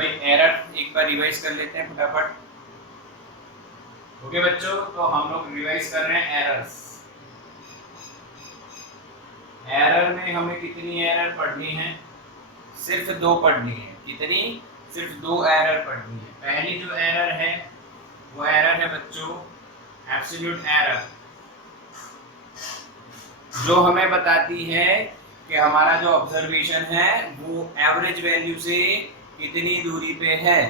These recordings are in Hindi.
भाई एरर एक बार रिवाइज कर लेते हैं फटाफट। ओके बच्चों, तो हम लोग रिवाइज कर रहे हैं एरर्स। एरर में हमें कितनी एरर पढ़नी है? सिर्फ 2 पढ़नी है। कितनी? सिर्फ 2 एरर पढ़नी है। पहली जो एरर है वो एरर है बच्चों एब्सोल्यूट एरर, जो हमें बताती है कि हमारा जो ऑब्जर्वेशन है वो एवरेज वैल्यू से कितनी दूरी पे है।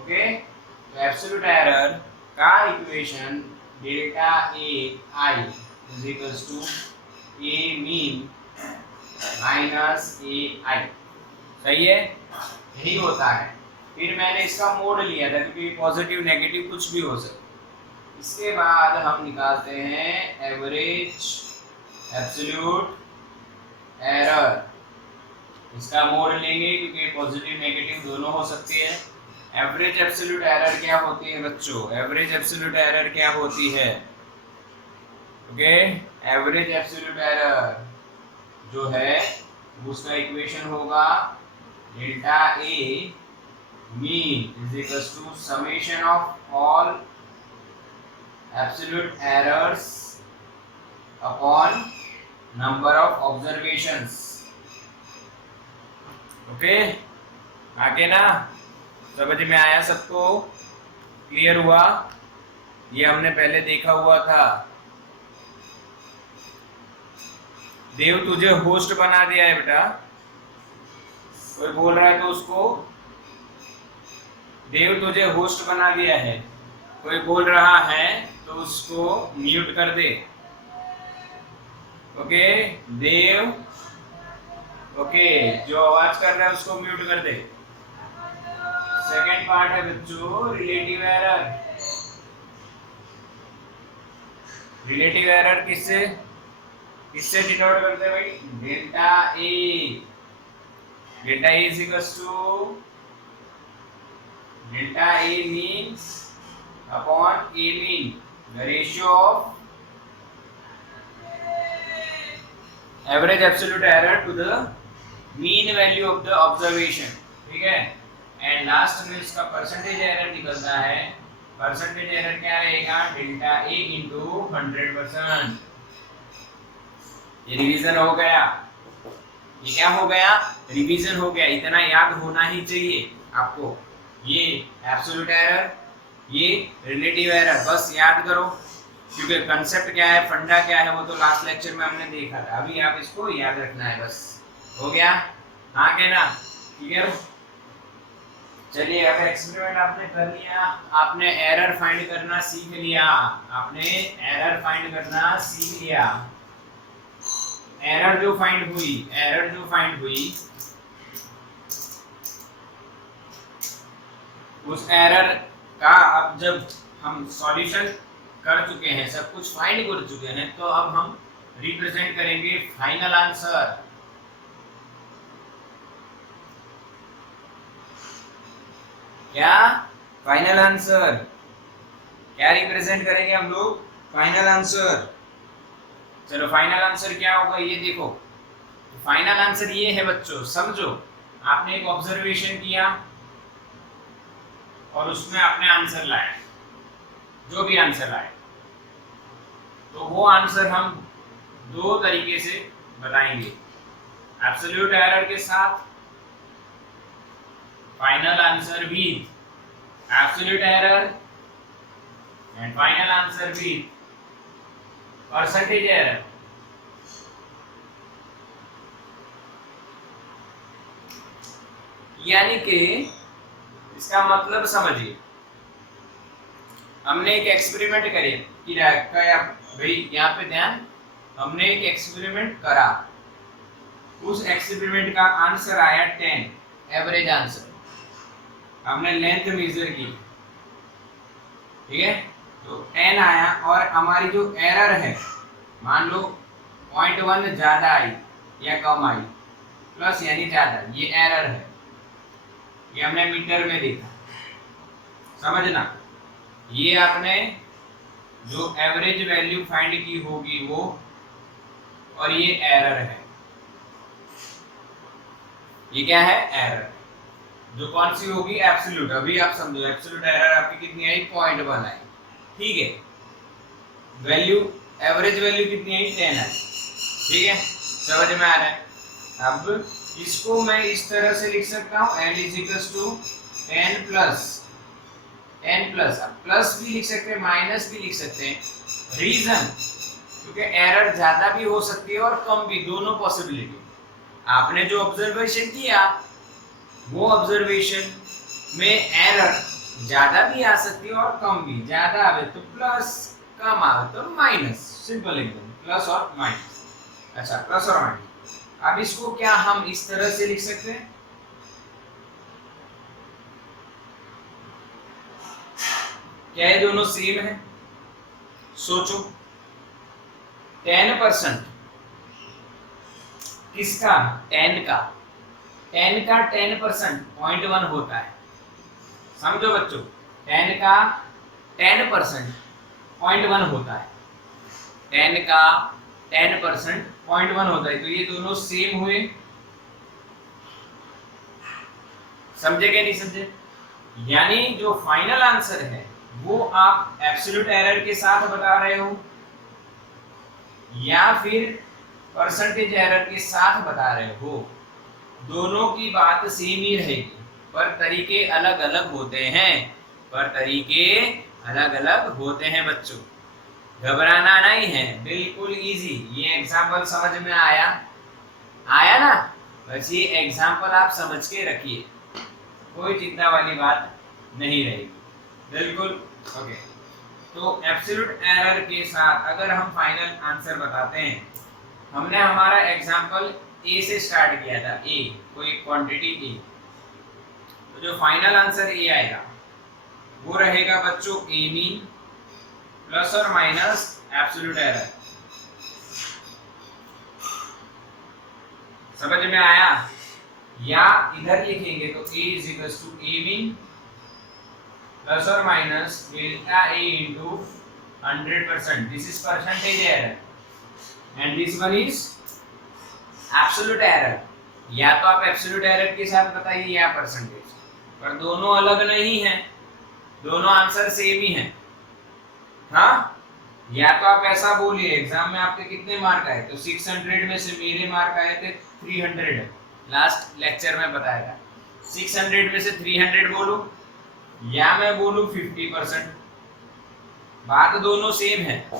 ओके, तो एब्सोल्यूट एरर का equation delta A I is equals to A mean minus A I. सही है, यही होता है। फिर मैंने इसका मोड लिया था क्योंकि पॉजिटिव नेगेटिव कुछ भी हो सकता। इसके बाद हम निकालते हैं एवरेज एब्सोल्यूट एरर। इसका मोड लेंगे क्योंकि पॉजिटिव नेगेटिव दोनों हो सकती है। एवरेज एब्सोल्यूट एरर क्या होती है बच्चों? एवरेज एब्सोल्यूट एरर क्या होती है? ओके, एवरेज एब्सोल्यूट एरर जो है उसका इक्वेशन होगा delta A mean is equals to summation of all absolute errors upon number of observations. Okay, आगे ना समझ में आया सबको? क्लियर हुआ? ये हमने पहले देखा हुआ था। देव तुझे होस्ट बना दिया है बेटा। कोई बोल रहा है तो उसको, देव तुझे होस्ट बना दिया है, कोई बोल रहा है तो उसको म्यूट कर दे। ओके देव, ओके जो आवाज कर रहा है उसको म्यूट कर दे। सेकेंड पार्ट है बच्चों रिलेटिव एरर। रिलेटिव एरर किससे किससे डिनोट करते हैं भाई? Delta A. Delta A is equals to delta A means upon A mean, the ratio of average absolute error to the mean value of the observation. ठीक है, एंड लास्ट में इसका परसेंटेज एरर निकलता है। परसेंटेज एरर क्या रहेगा? Delta A into 100%। ये रिवीजन हो गया। ये क्या हो गया? रिवीजन हो गया। इतना याद होना ही चाहिए आपको। ये एब्सोल्यूट एरर, ये रिलेटिव एरर, बस याद करो क्योंकि कंसेप्ट क्या है, फंडा क्या है वो तो लास्ट लेक्चर में हमने देखा था। अभी आप इसको याद रखना है बस। हो गया? हाँ कहना? ठीक है, चलिए अब एक्सपेरिमेंट आपने कर लिया, आपने एरर फाइंड करना सीख लिया। आपने एरर फाइंड करना सीख लिया। एरर जो फाइंड हुई उस एरर का अब जब हम सॉल्यूशन कर चुके हैं, सब कुछ फाइंड कर चुके हैं, तो अब हम रिप्रेजेंट करेंगे फाइनल आंसर। क्या? फाइनल आंसर क्या रिप्रेजेंट करेंगे हम लोग? Final answer. चलो फाइनल आंसर क्या होगा ये देखो। तो फाइनल आंसर ये है बच्चों, समझो आपने एक ऑब्जर्वेशन किया और उसमें आपने आंसर लाया, जो भी आंसर लाए, तो वो आंसर हम 2 तरीके से बताएंगे, एब्सोल्यूट एरर के साथ, final answer with absolute error, and final answer with percentage error. यानी कि इसका मतलब समझिए, हमने एक एक्सपेरिमेंट किया भाई, यहाँ पे ध्यान, हमने एक एक्सपेरिमेंट करा, उस एक्सपेरिमेंट का आंसर आया 10, एवरेज आंसर। हमने लेंथ मेजर की, ठीक है, तो 10 आया और हमारी जो एरर है मान लो 0.1 ज्यादा आई या कम आई, प्लस यानी ज्यादा, ये एरर है। ये हमने मीटर में देखा, समझना। ये आपने जो एवरेज वैल्यू फाइंड की होगी वो, और ये एरर है। ये क्या है? एरर। जो कौन सी होगी, एब्सोल्यूट। अभी आप समझो एब्सोल्यूट एरर आपकी कितनी आई, 0.1 आई, ठीक है। वैल्यू, एवरेज वैल्यू कितनी आई, 10 आई, ठीक है, समझ में आ रहा है। अब इसको मैं इस तरह से लिख सकता हूँ, n is equals to n plus, अब प्लस भी लिख सकते हैं, माइनस भी लिख सकते हैं। रीजन, क्योंकि एरर ज्यादा भी हो सकती है और कम भी, दोनों पॉसिबिलिटी। आपने जो ऑब्जर्वेशन किया वो ऑब्जर्वेशन में एरर ज्यादा भी आ सकती है और कम भी। ज्यादा आवे तो प्लस, कम आवे तो माइनस, सिंपल एकदम, प्लस और माइनस। अच्छा, प्लस और माइनस। अब इसको क्या हम इस तरह से लिख सकते हैं, क्या ये दोनों सेम है? सोचो, 10% किसका, 10 का 10% 0.1 होता है। समझो बच्चों, 10 का 10% 0.1 होता है, 10 का 10% 0.1 होता है। तो ये दोनों सेम हुए, समझे क्या नहीं समझे? यानी जो फाइनल आंसर है वो आप एब्सोल्यूट एरर के साथ बता रहे हो या फिर परसेंटेज एरर के साथ बता रहे हो, दोनों की बात सेम ही रहेगी, पर तरीके अलग अलग होते हैं, पर तरीके अलग अलग होते हैं बच्चों। घबराना नहीं है, बिल्कुल इजी। ये एग्जाम्पल समझ में आया ना? बस ये एग्जाम्पल आप समझ के रखिए, कोई चिंता वाली बात नहीं रहेगी, बिल्कुल ओके। तो एब्सोल्यूट एरर के साथ अगर हम फाइनल आंसर बताते हैं, हमने हमारा एग्जाम्पल ए से स्टार्ट किया था, ए कोई क्वांटिटी ए, तो जो फाइनल आंसर ए आएगा वो रहेगा बच्चों ए मीन प्लस और माइनस एब्सोल्यूट एरर। समझ में आया? या इधर लिखेंगे तो a is equals to A mean plus और minus delta a into 100%, this is percentage error and this one is absolute error. या तो आप एब्सोल्यूट एरर के साथ बताइए या परसेंटेज, पर दोनों अलग नहीं है, दोनों आंसर सेम ही है। हाँ, या तो आप ऐसा बोलिए, एग्जाम में आपके कितने मार्क आए, तो 600 में से मेरे मार्क आए थे 300, लास्ट लेक्चर में बताया था। 600 में से 300 बोलूं या मैं बोलूं 50%, बात दोनों सेम है,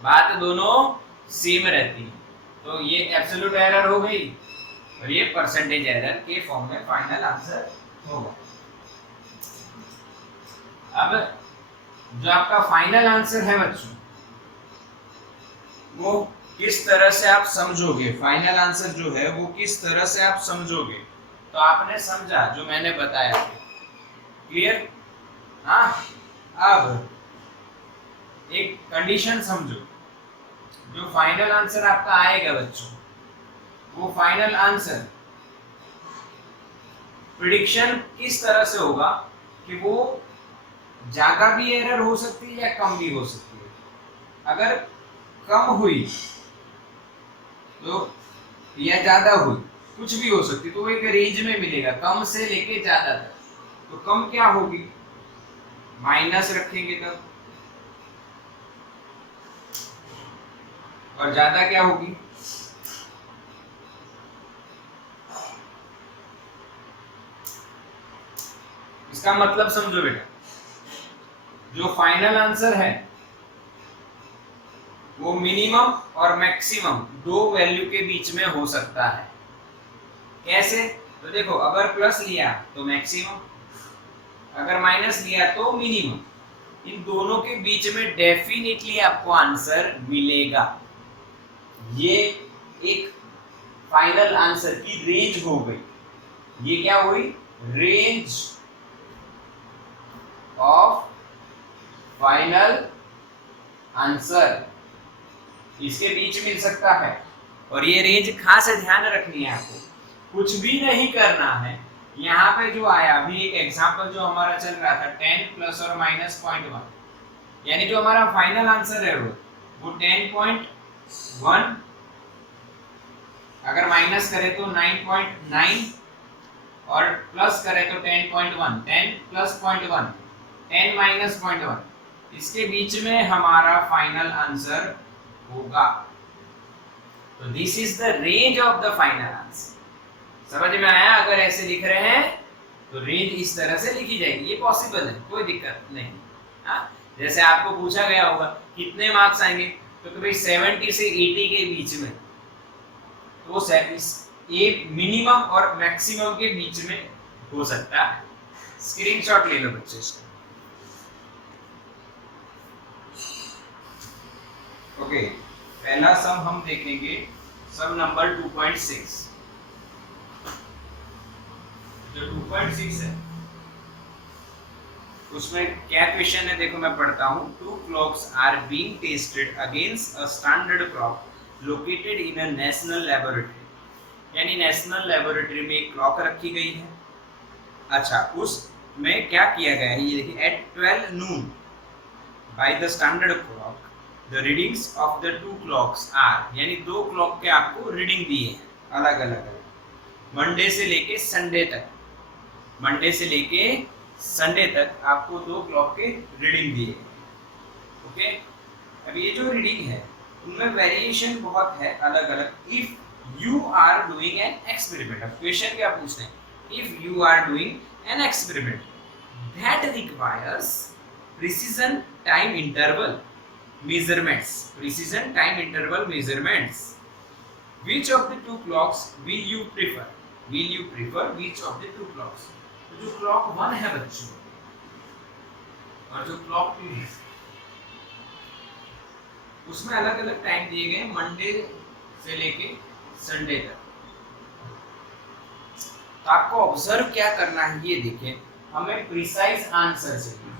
बात दोनों सेम रहती है। तो ये एब्सोल्यूट एरर हो गई और ये परसेंटेज एरर के फॉर्म में फाइनल आंसर होगा। अब जो आपका फाइनल आंसर है बच्चों, वो किस तरह से आप समझोगे, फाइनल आंसर जो है वो किस तरह से आप समझोगे, तो आपने समझा जो मैंने बताया, क्लियर? हाँ, अब एक कंडीशन समझो, जो फाइनल आंसर आपका आएगा बच्चों, वो फाइनल आंसर प्रिडिक्शन किस तरह से होगा कि वो ज्यादा भी एरर हो सकती है या कम भी हो सकती है। अगर कम हुई तो या ज्यादा हुई, कुछ भी हो सकती, तो एक रेंज में मिलेगा, कम से लेके ज्यादा तक। तो कम क्या होगी, माइनस रखेंगे तब, और ज्यादा क्या होगी, इसका मतलब समझो बेटा, जो फाइनल आंसर है वो मिनिमम और मैक्सिमम दो वैल्यू के बीच में हो सकता है। कैसे? तो देखो, अगर प्लस लिया तो मैक्सिमम, अगर माइनस लिया तो मिनिमम, इन दोनों के बीच में डेफिनेटली आपको आंसर मिलेगा। ये एक फाइनल आंसर की रेंज हो गई। ये क्या हुई, रेंज ऑफ फाइनल आंसर, इसके बीच मिल सकता है। और ये रेंज खास ध्यान रखनी है आपको, कुछ भी नहीं करना है। यहाँ पे जो आया अभी एक एग्जांपल जो हमारा चल रहा था 10 प्लस और माइनस 0.1, यानी जो हमारा फाइनल आंसर है वो 10.1, अगर माइनस करें तो 9.9 और प्लस करें तो 10.1, 10 प्लस 0.1, 10 माइनस 0.1, इसके बीच में हमारा फाइनल आंसर होगा। तो this is the range of the final answer. समझ में आया? अगर ऐसे लिख रहे हैं तो रेंज इस तरह से लिखी जाएगी, ये पॉसिबल है, कोई दिक्कत नहीं। हाँ, जैसे आपको पूछा गया होगा कितने मार्क्स आएंगे, तो भाई 70 से 80 के बीच में, तो ये मिनिमम और मैक्सिमम के बीच में हो सकता है। स्क्रीनशॉट ले लो बच्चे इसका। ओके, पहला सम हम देखेंगे, सम नंबर 2.6। जो 2.6 है उसमें क्या क्वेश्चन है देखो, मैं पढ़ता हूँ। 2 clocks are being tested against a standard clock located in a national laboratory। यानी नेशनल लेबोरेटरी में एक क्लॉक रखी गई है। अच्छा, उसमें क्या किया गया है, ये देखिए, at 12 noon by the standard clock the readings of the 2 clocks are, यानी 2 क्लॉक के आपको रीडिंग दिए हैं अलग अलग, मंडे से लेके संडे तक, मंडे से लेके संडे तक आपको 2 क्लॉक के रीडिंग दिए। ओके, अब ये जो रीडिंग है उनमें वेरिएशन बहुत है अलग अलग। If you are doing an experiment, अब क्वेश्चन क्या पूछते हैं, if you are doing an experiment that requires precision time interval measurements, precision time interval measurements, which of the 2 clocks will you prefer? Will you prefer which of the 2 clocks? तो जो क्लॉक 1 है बच्चों और जो क्लॉक 2 है उसमें अलग अलग टाइम दिए गए, मंडे से लेके संडे तक। तो आपको ऑब्जर्व क्या करना है, ये देखिए, हमें प्रिसाइज आंसर चाहिए,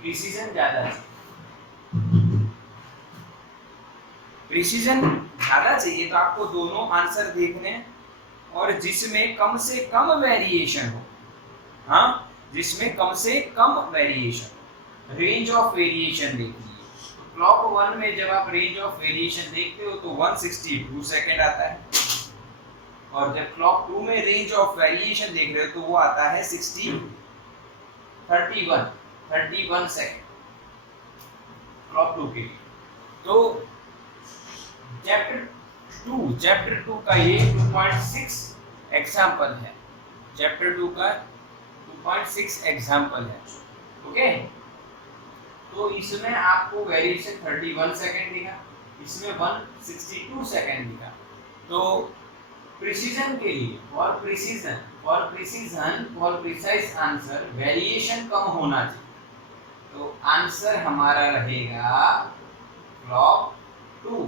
प्रिसीजन ज्यादा चाहिए, प्रिसीजन ज्यादा चाहिए। तो आपको दोनों आंसर देखने हैं और जिसमें कम से कम वेरिएशन हो, हाँ, जिसमें कम से कम वेरिएशन, रेंज ऑफ वेरिएशन देखिए। तो क्लॉक 1 में जब आप रेंज ऑफ वेरिएशन देखते हो तो 162 सेकंड आता है, और जब क्लॉक 2 में रेंज ऑफ वेरिएशन देख रहे हो तो वो आता है 31 सेकंड क्लॉक 2 के लिए। तो चैप्टर 2 का ये 2.6 एग्जाम्पल है, चैप्टर 2 का 2.6 एग्जाम्पल है। ओके, तो इसमें आपको वेरिएशन 31 सेकंड दिखा, इसमें 162 सेकंड दिखा। तो प्रिसीजन के लिए, फॉर प्रिसाइज आंसर वेरिएशन कम होना चाहिए। तो आंसर हमारा रहेगा clock 2।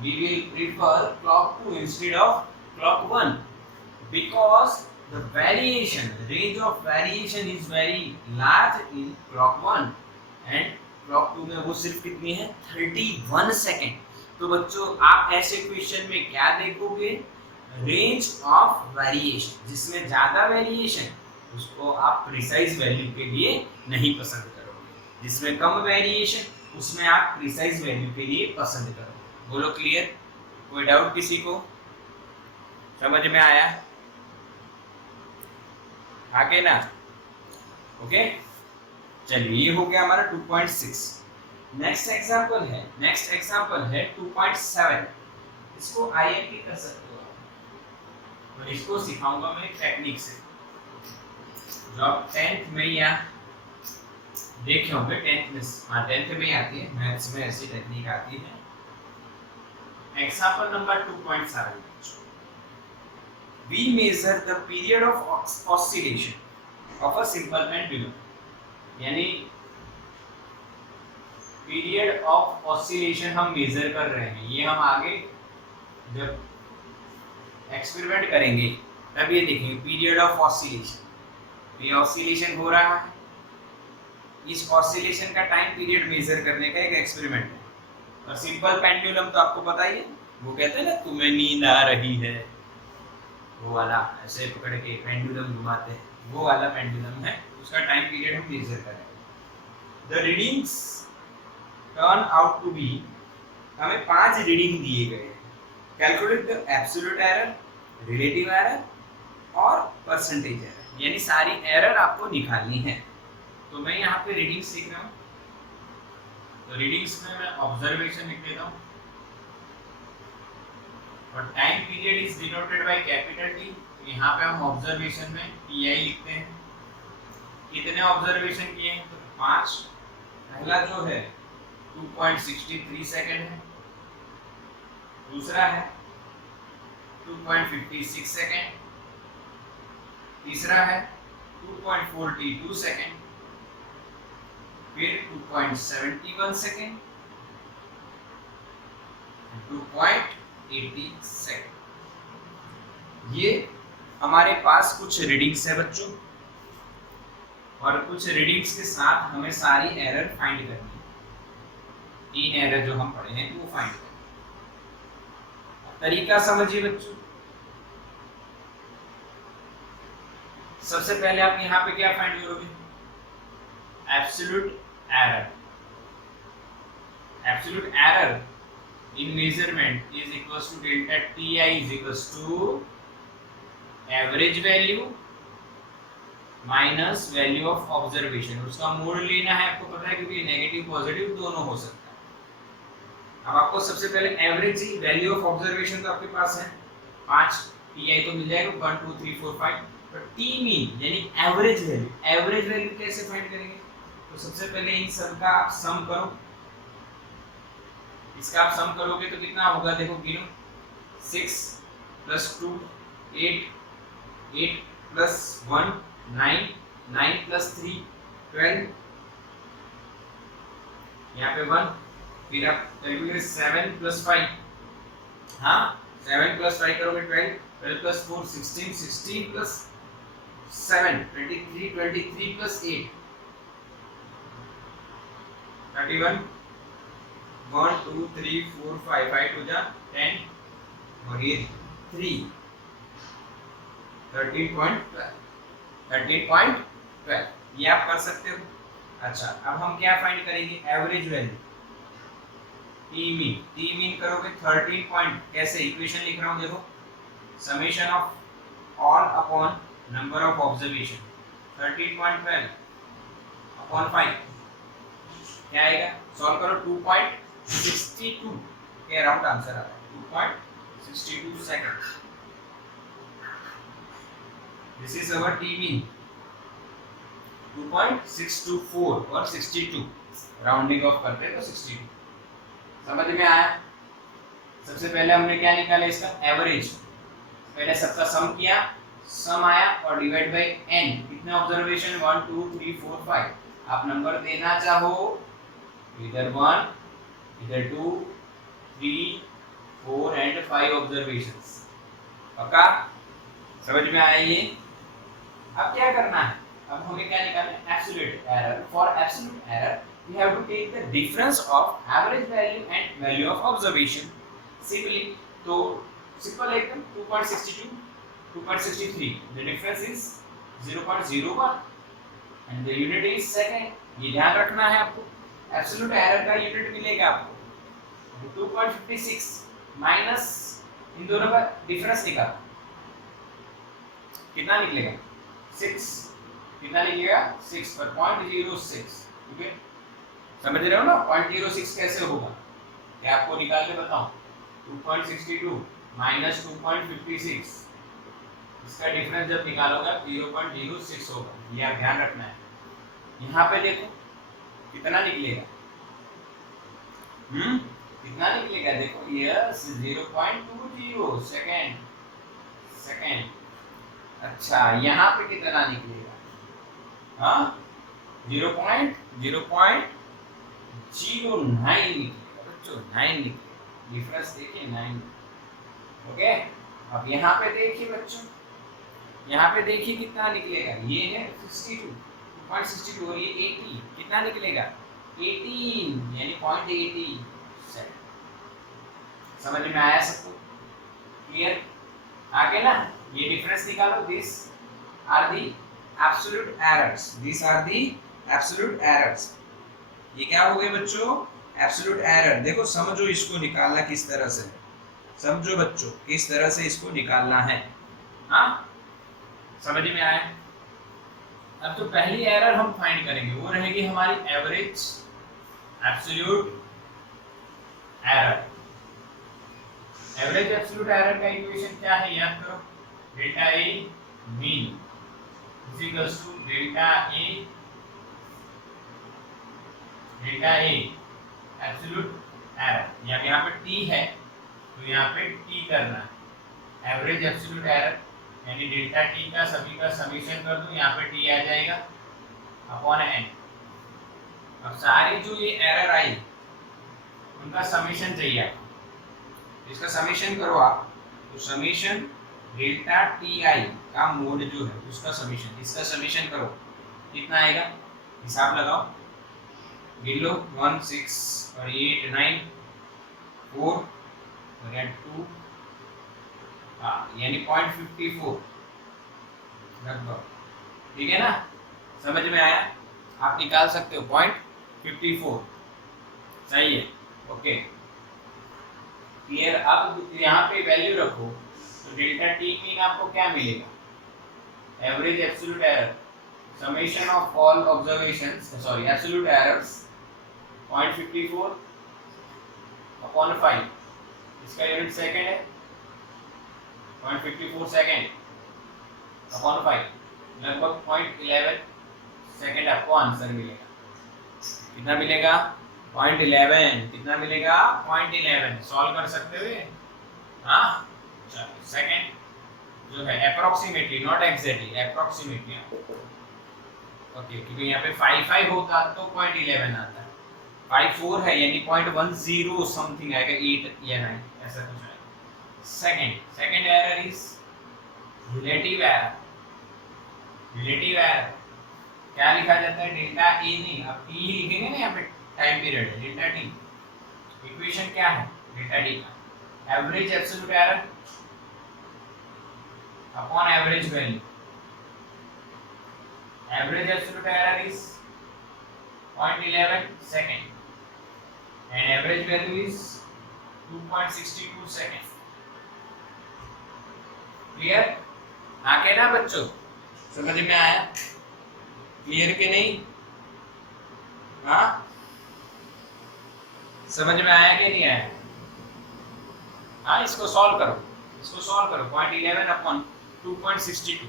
We will prefer clock 2 instead of clock 1 because the range of variation is very large in clock 1 and clock 2 में वो सिर्फ कितनी है, 31 सेकेंड। तो बच्चों आप ऐसे क्वेश्चन में क्या देखोगे, रेंज ऑफ वेरिएशन, जिसमें ज्यादा वेरिएशन उसको आप प्रिसाइज वैल्यू के लिए नहीं पसंद करोगे, जिसमें कम वेरिएशन उसमें आप प्रिसाइज वैल्यू के लिए पसंद करोगे। बोलो क्लियर? कोई डाउट किसी को? समझ में आया? आगे ना? ओके, चलिए, ये हो गया हमारा 2.6। नेक्स्ट एग्जांपल है 2.7। इसको आईएमपी कर सकते हो आप, और इसको सिखाऊंगा मैं टेक्निक से, जो आप 10th में या देखे होंगे, 10th में, हाँ 10th में ही आती है, मैथ्स में ऐसी टेक्निक आती है। Example number 2.7. We measure the period of oscillation of a simple pendulum. यानी पीरियड ऑफ ऑसिलेशन हम मेजर कर रहे हैं। ये हम आगे जब एक्सपेरिमेंट करेंगे तब ये देखेंगे पीरियड ऑफ ऑसिलेशन। ये ऑसिलेशन हो रहा है, इस ऑसिलेशन का टाइम पीरियड मेजर करने का एक एक्सपेरिमेंट है। और सिंपल पेंडुलम तो आपको पता ही है, वो कहते हैं ना, तुम्हें नींद आ रही है, वो वाला ऐसे पकड़ के पेंडुलम घुमाते हैं, वो वाला पेंडुलम है, उसका टाइम पीरियड हम मेजर करेंगे। The readings turn out to be, हमें 5 रीडिंग दिए गए हैं। Calculate the absolute error, relative error और परसेंटेज एरर, यानी सारी एरर आपको निकालनी है। तो मैं यहाँ पे रीडिंग्स लिख रहा हूँ, तो रीडिंग्स में मैं ऑब्जर्वेशन लिख देता हूँ और time period is denoted by capital T. यहाँ पे हम ऑब्जर्वेशन में टी आई लिखते हैं। कितने ऑब्जर्वेशन किए हैं? तो 5। पहला जो है 2.63 सेकंड है, दूसरा है 2.56 सेकंड, तीसरा है 2.42 सेकंड, फिर 2.71 सेकंड, 2.80 सेकंड। ये हमारे पास कुछ रीडिंग्स है बच्चों, और कुछ रीडिंग्स के साथ हमें सारी एरर फाइंड करनी है। 3 एरर जो हम पढ़े हैं वो फाइंड करनी है। तरीका समझिए बच्चों। सबसे पहले आप यहाँ पे क्या फाइंड करोगे? Absolute error. Absolute error in measurement is equals to delta ti is equals to average value minus value of observation। उसका मोड लेना है, आपको पता है, क्योंकि नेगेटिव पॉजिटिव दोनों हो सकता है। अब आपको सबसे पहले एवरेज वैल्यू ऑफ ऑब्जर्वेशन तो आपके पास है 5, ti तो मिल जाएगा 1 2 3 4 5, पर टी मीन यानी एवरेज वैल्यू, एवरेज वैल्यू कैसे फाइंड करेंगे? तो सबसे पहले इन सब का आप सम करो। इसका आप सम करोगे तो कितना होगा? देखो गिनो, 6 + 2 8, 8 + 1 9, 9 + 3 12, यहाँ पे 1, फिर आप कैलकुलेट 7 + 5, हाँ 7 + 5 करोगे 12, 12 + 4 16, 16 + 7 23, 23 + 8 31, 1 2 3 4 5 5 to the 10 और ये 3 13.12 ये आप कर सकते हो। अच्छा, अब हम क्या फाइंड करेंगे? एवरेज वैल्यू, टी मीन करोगे 13 पॉइंट, कैसे? इक्वेशन लिख रहा हूँ, देखो, summation of all upon number of observation 13.12 upon 5 क्या आएगा? सॉल्व करो, 2.62 के अराउंड आंसर आता है, 2.62 second. This is our T mean 2.624 और 62, राउंडिंग ऑफ करते हैं तो 62। समझ में आया? सबसे पहले हमने क्या निकाला? इसका एवरेज। पहले सबका सम किया, सम आया और डिवाइड बाय n। कितने ऑब्जर्वेशन? 1 2 3 4 5। आप नंबर देना चाहो इधर 1, इधर 2 3 4 एंड 5 ऑब्जर्वेशंस। पक्का? समझ में आया ये? अब क्या करना है? अब हमें क्या निकालना है? Absolute error. For absolute error we have to take the difference of average value and value of observation। simply तो सिंपल एकदम 2.62 2.63, the difference is 0.01 and the unit is second। ये ध्यान रखना है आपको। एब्सोल्यूट एरर का यूनिट मिलेगा आपको 2.56 माइनस इन दोनों का डिफरेंस निकालो, कितना निकलेगा? 6। कितना निकलेगा? 6 पर 0.06। ठीक है, समझ रहे हो ना? 0.06 कैसे होगा? क्या आपको निकाल के बताऊं? 2.62 माइनस 2.56, इसका डिफरेंस जब निकालोगे 0.06 होगा। ये आप ध्यान रखना है। यहाँ पे देखो कितना निकलेगा, कितना निकलेगा? देखो यस 0.20 सेकेंड। अच्छा, यहाँ पे कितना निकलेगा? हाँ 0.09 निकलेगा बच्चों, 9 निकलेगा। डिफरेंस देखिए 9। ओके, अब यहाँ पे देखिए बच्चों, यहाँ पे देखिए कितना निकलेगा। ये है 62.62 और ये 80, कितना निकलेगा? 18 यानी 0.80। समझ में आया सबको? क्लियर? आगे ना ये डिफरेंस निकालो। This are the absolute errors, this are the absolute errors. ये क्या हो गए बच्चों? Absolute error. देखो समझो इसको निकालना किस तरह से, समझो बच्चों किस तरह से इसको निकालना है। हाँ समझ में आया? अब तो पहली एरर हम फाइंड करेंगे, वो रहेगी हमारी average absolute error. Average absolute error का इक्वेशन क्या है, याद करो, delta A mean is equals to delta A absolute error. यहाँ पे टी है तो यहाँ पे टी करना है, एवरेज एब्सोल्यूट एरर यानी डेल्टा टी का सभी का समीशन कर दूं, यहाँ पे टी आ जाएगा अपॉन एन। अब सारी जो ये एरर आई उनका समीशन चाहिए आपको, इसका समीशन करो आप, तो समीशन डेल्टा टी आई का मोड जो है उसका समीशन, इसका समीशन करो, कितना आएगा, हिसाब लगाओ, गिन लो, 1 6 और 8 9 4 और 2, यानी 0.54 लगभग, ठीक है ना, समझ में आया? आप निकाल सकते हो 0.54, सही है, ओके क्लियर। अब यहाँ पे वैल्यू रखो तो डेल्टा टी मीन आपको क्या मिलेगा, average absolute error summation of all observations, sorry absolute errors 0.54 upon 5, इसका यूनिट सेकंड है, 0.54 सेकंड अपॉन 5, लगभग 0.11 सेकंड आपको आंसर मिलेगा। कितना मिलेगा, 0.11, कितना मिलेगा, 0.11। सॉल्व कर सकते हुए, हाँ चलो, सेकंड जो है approximately, not exactly, approximately, okay, क्योंकि यहाँ पे 5 होता तो 0.11 आता है, 5 है यानी 0.10 समथिंग आएगा, 8 या 9 ऐसा कुछ आएगा। Second error is relative error. Relative error क्या लिखा जाता है, डेल्टा ए नहीं, अब टी ही लिखेंगे ना, यहाँ पे टाइम पीरियड है, डेल्टा टी, इक्वेशन क्या है डेल्टा टी का, average absolute error upon average value, average absolute error is 0.11 second and average value is 2.62 seconds. Clear? आके ना बच्चों, समझ में आया? क्लियर के नहीं? हाँ, समझ में आया कि नहीं आया? हाँ, इसको सॉल्व करो, 0.11 अपॉन 2.62,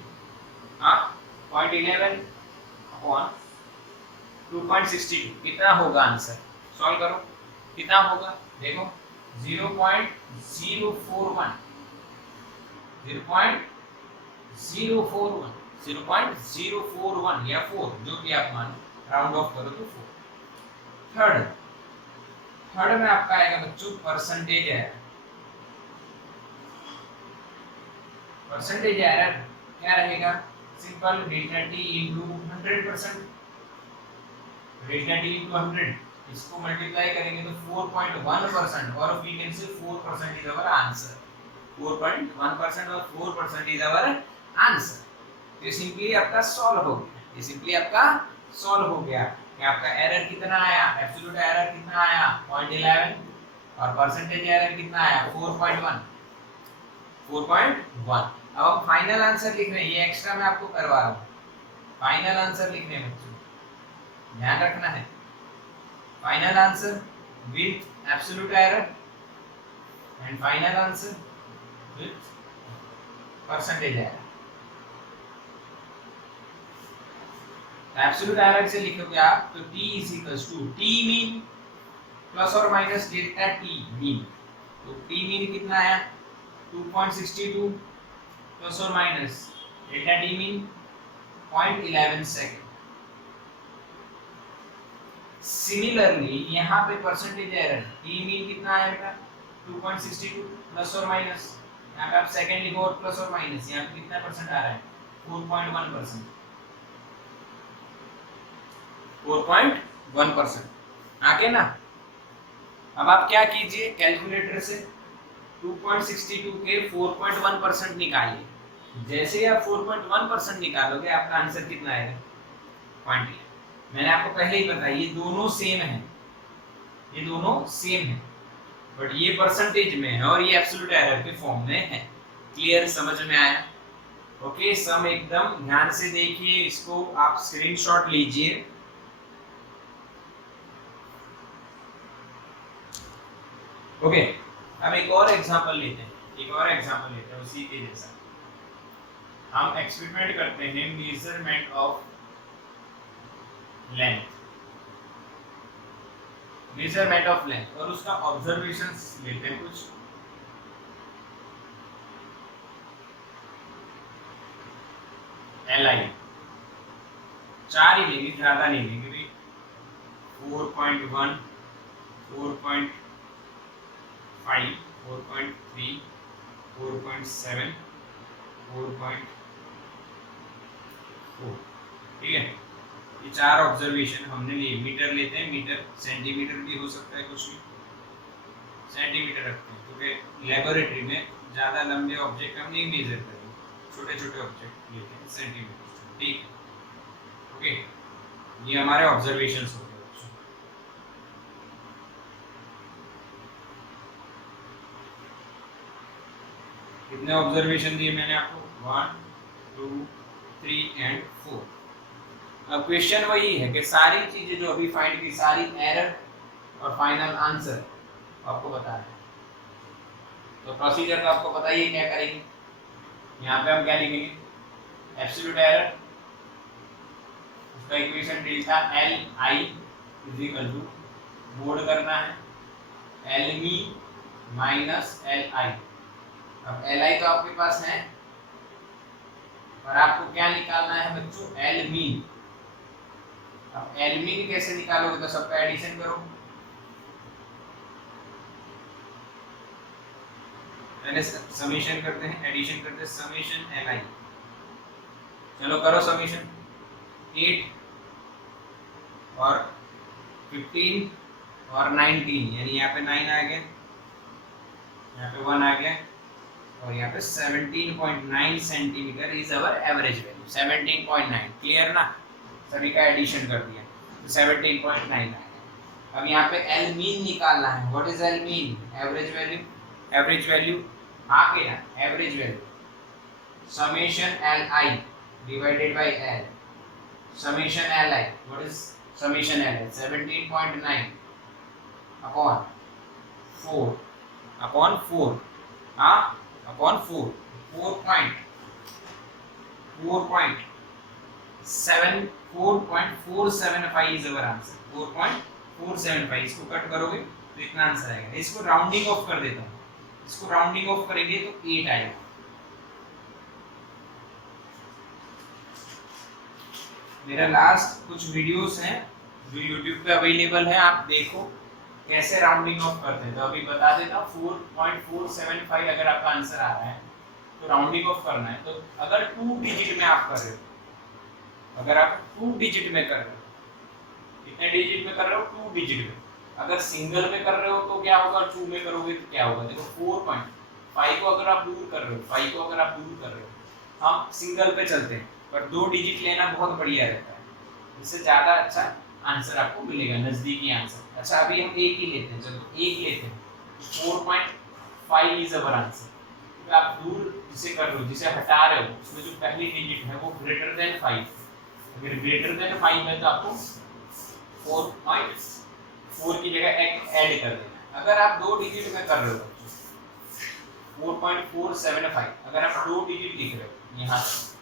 हाँ 0.11 अपॉन 2.62 कितना होगा आंसर, सॉल्व करो, कितना होगा देखो, 0.041 या 4, जो भी आप मानो, राउंड ऑफ करो तो 4। थर्ड में आपका आएगा बच्चों परसेंटेज एरर। परसेंटेज एरर क्या रहेगा, simple delta T into 100%, delta T into 100, इसको मल्टीप्लाई करेंगे तो 4.1%, और we can say 4% is our answer, 4.1% और 4% इज आवर आंसर। ये सिंपली आपका सॉल्व हो गया, ये सिंपली आपका सॉल्व हो गया कि आपका एरर कितना आया, एब्सोल्यूट एरर कितना आया 0.11, और परसेंटेज एरर कितना आया 4.1। अब हम फाइनल आंसर लिख रहे हैं, ये एक्स्ट्रा मैं आपको करवा रहा हूँ, फाइनल आंसर लिखने में बच्चों ध्यान रखना है, final answer with absolute error and final answer with percentage error. Absolute error से लिखोगे आप तो t is equals to t mean plus और माइनस डेल्टा t मीन, तो t मीन कितना आया 2.62 प्लस और minus delta t mean 0.11 second. Similarly यहाँ पे परसेंटेज एरर t मीन कितना आएगा 2.62 प्लस और माइनस, यहाँ पे आप सेकंड लिखो और प्लस और माइनस, यहाँ पे कितना परसेंट आ रहा है 4.1%, 4.1% आगे ना। अब आप क्या कीजिए, कैलकुलेटर से 2.62 के 4.1% निकालिए, जैसे ही आप 4.1% निकालोगे आपका आंसर कितना आएगा 0.11। मैंने आपको पहले ही बताया ये दोनों सेम है, ये दोनों सेम है, बट ये परसेंटेज में है और ये एब्सोल्यूट एरर के फॉर्म में है। क्लियर, समझ में आया? ओके, सम एकदम ध्यान से देखिए, इसको आप स्क्रीनशॉट लीजिए। ओके, अब एक और एग्जांपल लेते हैं उसी के जैसा। हम एक्सपेरिमेंट करते हैं मेजरमेंट ऑफ लेंथ और उसका ऑब्जर्वेशंस लेते हैं कुछ। LI 4 ही लेंगे, ज्यादा नहीं लेंगे भाई। 4.1, 4.5, 4.3, 4.7, 4.4, ठीक है। ये 4 ऑब्जर्वेशन हमने लिए। मीटर लेते हैं, मीटर सेंटीमीटर भी हो सकता है, कुछ भी सेंटीमीटर रखते हैं क्योंकि लेबोरेटरी में ज़्यादा लंबे ऑब्जेक्ट हम नहीं मेजर करेंगे, छोटे छोटे ऑब्जेक्ट लेते हैं सेंटीमीटर, ठीक है। ओके, ये हमारे ऑब्जर्वेशंस हो गए। कितने ऑब्जर्वेशन दिए मैंने आपको? 1, 2, 3 एंड 4। अब क्वेश्चन वही है कि सारी चीजें जो अभी फाइंड की, सारी एरर और फाइनल आंसर आपको बता रहे हैं। तो प्रोसीजर तो आपको पता ही है, क्या करेंगे। यहाँ पे हम क्या लिखेंगे? एब्सोल्यूट एरर, उसका equation delta LI is equal to, mode करना है LME माइनस LI। अब LI तो आपके पास है, और आपको क्या निकालना है बच्चों? LME। अब LME कैसे निकालोगे? तो सबका एडिशन करो। पहले समेशन करते हैं, एडिशन करते हैं, समेशन LI। चलो करो समेशन। 8 और 15 और 19, यानी यहाँ पे 9 आ गया, यहाँ पे 1 आ गया, और यहाँ पे 17.9 centimetre is our average value. 17.9 clear ना? सभी का एडिशन कर दिया तो 17.9 आएगा। अब यहाँ पे एल मीन निकालना है। What is L mean? Average value. Average value आ गया, average value summation L I divided by L. Summation L I, what is summation L I? 17.9 upon 4 upon 4, हाँ अपॉन 4, 4.475 इज अवर आंसर। 4.475, इसको कट करोगे तो इतना आंसर आएगा। इसको राउंडिंग ऑफ कर देता हूँ, इसको राउंडिंग ऑफ करेंगे तो 8 आएगा। मेरा लास्ट कुछ वीडियोस हैं जो YouTube पे अवेलेबल है, आप देखो कैसे राउंडिंग ऑफ करते हैं। तो अभी बता देता हूँ, 4.475 अगर आपका आंसर आ रहा है तो राउंडिंग ऑफ करना है। तो अगर 2 डिजिट में आप कर रहे हो, अगर आप 2 डिजिट में कर रहे हो, कितने डिजिट में कर रहे हो? 2 डिजिट में। अगर सिंगल में कर रहे हो तो क्या होगा? 2 में करोगे तो क्या होगा? देखो 4.5 को अगर आप दूर कर रहे हो, 5 को अगर आप दूर कर रहे हो, हम सिंगल पे चलते हैं, पर 2 डिजिट लेना बहुत बढ़िया रहता है, इससे ज्यादा अच्छा आंसर आपको मिलेगा, नजदीकी आंसर। अच्छा अभी हम एक ही लेते हैं, चलो एक लेते हैं। 4.5 इज अवर आंसर। तो आप दूर जिसे कर रहे हो, जिसे हटा रहे हो, उसमें जो पहली डिजिट है वो ग्रेटर देन 5। अगर ग्रेटर देन 5 है तो आपको 4.4 की जगह ऐड कर देना। अगर आप 2 डिजिट में कर रहे हो 4.475, अगर आप 2 डिजिट लिख रहे हो यहाँ से,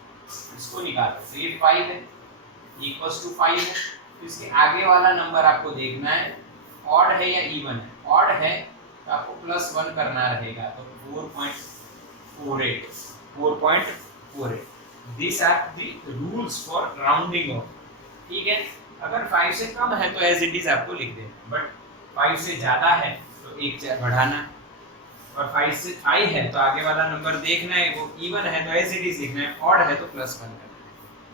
इसको निकाल रहे हो तो ये 5 है, इक्वल्स टू 5 है। तो इसके आगे वाला नंबर आपको देखना है ऑड है या इवन है। ऑड है तो आपको +1 करना रहेगा, तो 4.48। This are the rules for rounding off, ठीक है। अगर 5 से कम है तो एज इट इज आपको लिख देना, बट 5 से ज्यादा है तो एक बढ़ाना, और 5 से हाई है तो आगे वाला नंबर देखना है, वो इवन है तो एज इट इज लिखना है, ऑड है तो +1 करना है।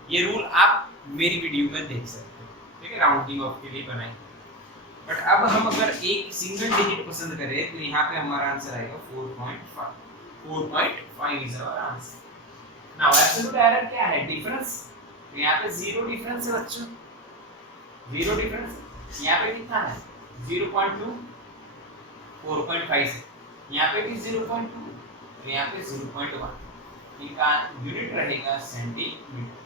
ये रूल आप मेरी वीडियो में देख सकते हो, ठीक है, राउंडिंग ऑफ के लिए बनाई। बट अब हम अगर एक सिंगल डिजिट पसंद करें तो यहाँ पे हमारा आंसर आएगा 4.5 is our answer. Now absolute error क्या है? डिफरेंस। तो यहाँ पे 0 डिफरेंस है बच्चों, 0 डिफरेंस। यहाँ पे कितना है? 0.2, 4.5 से यहाँ पे भी 0.2, तो यहाँ पे 0.1। इनका यूनिट रहेगा सेंटीमीटर।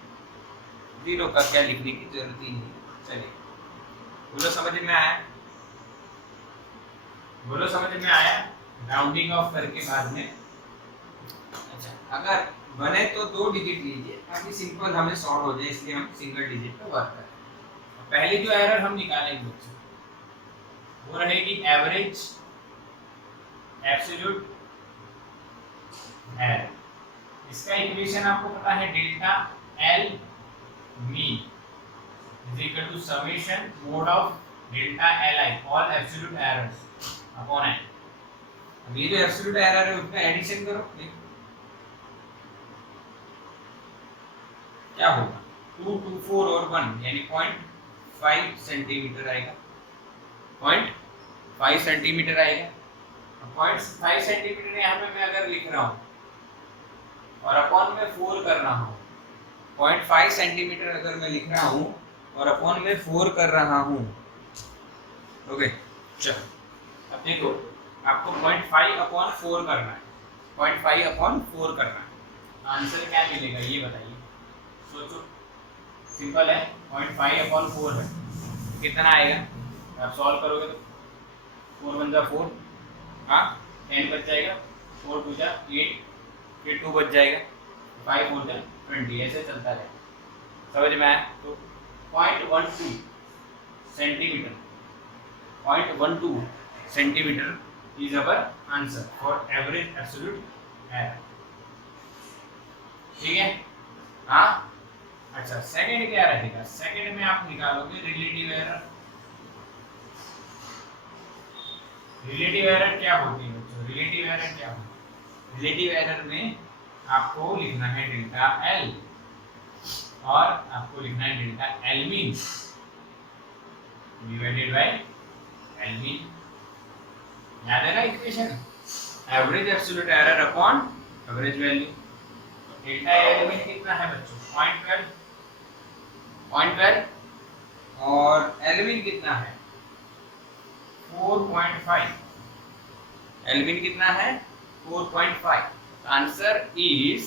जीरो का क्या लिखने की जरूरत ही नहीं। चलिए बोलो समझ में आया, बोलो समझ में आया, राउंडिंग ऑफ करके बाद में। अच्छा अगर बने तो 2 डिजिट लीजिए ताकि सिंपल हमें सॉल्व हो जाए, इसलिए हम सिंगल डिजिट पे वर्क करें। पहली जो एरर हम निकालेंगे बच्चों वो रहेगी एवरेज एब्सोल्यूट एरर। इसका इक्वेशन आपको पता है, delta L mean is equal to summation mode of delta L I all absolute errors upon N. अब ये जो एब्सोल्यूट एरर है उसका एडिशन करो, क्या होगा 2, 2, 4 और 1 यानी 0.5 सेंटीमीटर आएगा, 0.5 सेंटीमीटर आएगा। 0.5 सेंटीमीटर यहाँ पे मैं अगर लिख रहा हूँ और अपॉन में 4 कर रहा हूँ, 0.5 सेंटीमीटर अगर मैं लिख रहा हूँ और अपॉन में 4 कर रहा हूँ, ओके चलो अब देखो आपको 0.5 अपॉन 4 करना है, 0.5 अपॉन 4 करना है। आंसर क्या मिलेगा ये बताइए, सोचो, सिंपल है, 0.5 अपॉन 4 है, कितना आएगा? आप सॉल्व करोगे तो 4 1 जा 4, हाँ 10 बच जाएगा, 4 2 जा 8, फिर 2 बच जाएगा, 5 4 जा 20, ऐसे चलता रहेगा। समझ में आया? तो 0.12 centimetre, 0.12 centimetre is our answer for average absolute error। ठीक है, हाँ अच्छा सेकंड क्या रहेगा? सेकंड में आप निकालोगे रिलेटिव एरर। रिलेटिव एरर क्या होती है बच्चों? रिलेटिव एरर क्या होती है? रिलेटिव एरर में आपको लिखना है डेल्टा एल और आपको लिखना है delta L mean divided by L mean. याद है ना equation? Average absolute error upon average value. Delta L mean कितना है बच्चों? 0.12 और एल मीन कितना है? 4.5। एल मीन कितना है? 4.5। Answer is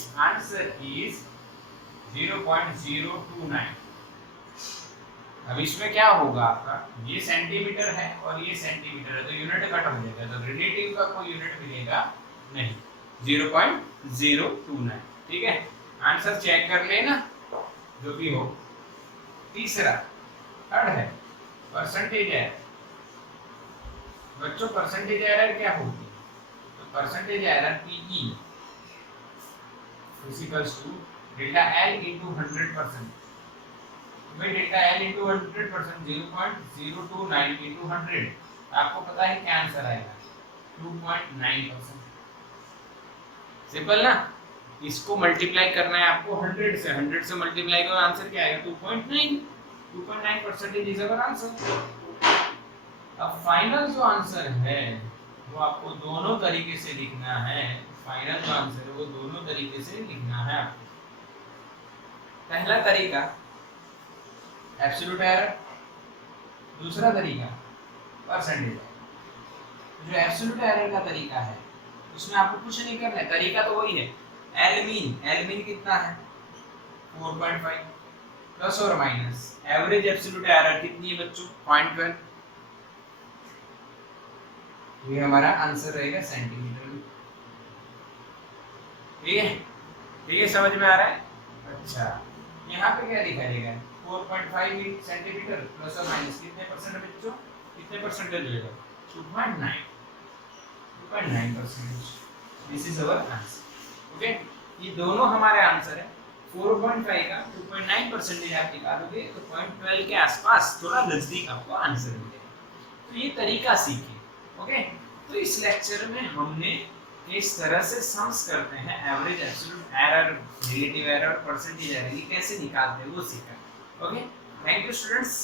0.029। अब इसमें क्या होगा आपका, ये सेंटीमीटर है और ये सेंटीमीटर है तो यूनिट कट हो जाएगा, तो रिलेटिव का कोई यूनिट मिलेगा नहीं, 0.029। ठीक है, आंसर चेक कर लेना जो भी हो। तीसरा थर्ड है परसेंटेज एरर। बच्चों परसेंटेज एरर क्या होगी? तो percentage error PE equals to delta L into 100%। भाई डेल्टा L into 100%, 0.029 into 100, आपको पता है क्या आंसर आएगा? 2.9%। सिंपल ना? इसको मल्टीप्लाई करना है आपको 100 से, 100 से मल्टीप्लाई करो, आंसर क्या आएगा? 2.9। 2.9% इज अवर आंसर। अब फाइनल जो आंसर है वो आपको दोनों तरीके से लिखना है। फाइनल जो आंसर है वो दोनों तरीके से लिखना है आपको। पहला तरीका एब्सोल्यूट एरर, दूसरा तरीका परसेंटेज। जो एब्सोल्यूट एरर का तरीका है उसमें आपको कुछ नहीं करना है, तरीका तो वही है। एल मीन कितना है? 4.5 प्लस और माइनस एवरेज एब्सोल्यूट एरर कितनी है बच्चों? 0.12। ये हमारा आंसर रहेगा सेंटीमीटर में। ठीक है, ठीक है, समझ में आ रहा है? अच्छा यहाँ पे क्या लिखा जाएगा? 4.5 सेंटीमीटर प्लस और माइनस कितने परसेंट बच्चों? कितने परसेंटेज होगा? 2.9, 2.9%। This is our answer. Okay, ये दोनों हमारे आंसर है। 4.5 का 2.9% आप निकालोगे तो 0.12 के आसपास, थोड़ा नजदीक आपको आंसर मिलेगा। तो ये तरीका सीखिए। ओके, तो इस लेक्चर में हमने इस तरह से सम्स करते हैं average absolute error, relative error, percentage error, ये कैसे निकालते हैं वो सीखा। Okay, thank you students.